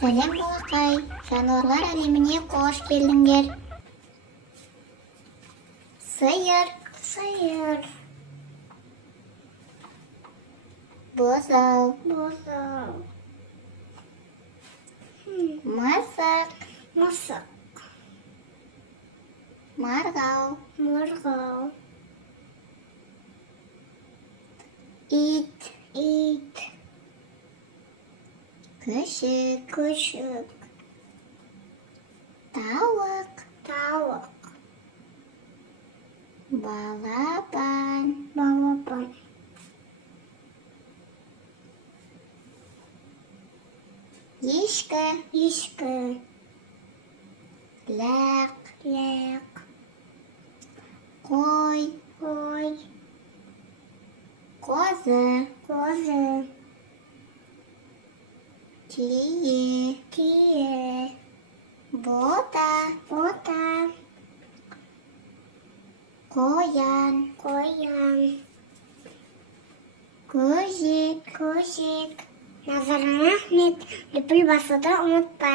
Салем балақай, жануарлар әлеміне қош келдіңдер. Сиыр. Бозау. Мысық. Марғау. Ит. Күшік. Тауық. Балапан. Ешкі. Ләқ. Қой. Қозы. Түйе. Бота. Қоян. Көжек. Назарыңа рахмет. Лүпіл басуды ұмытпа.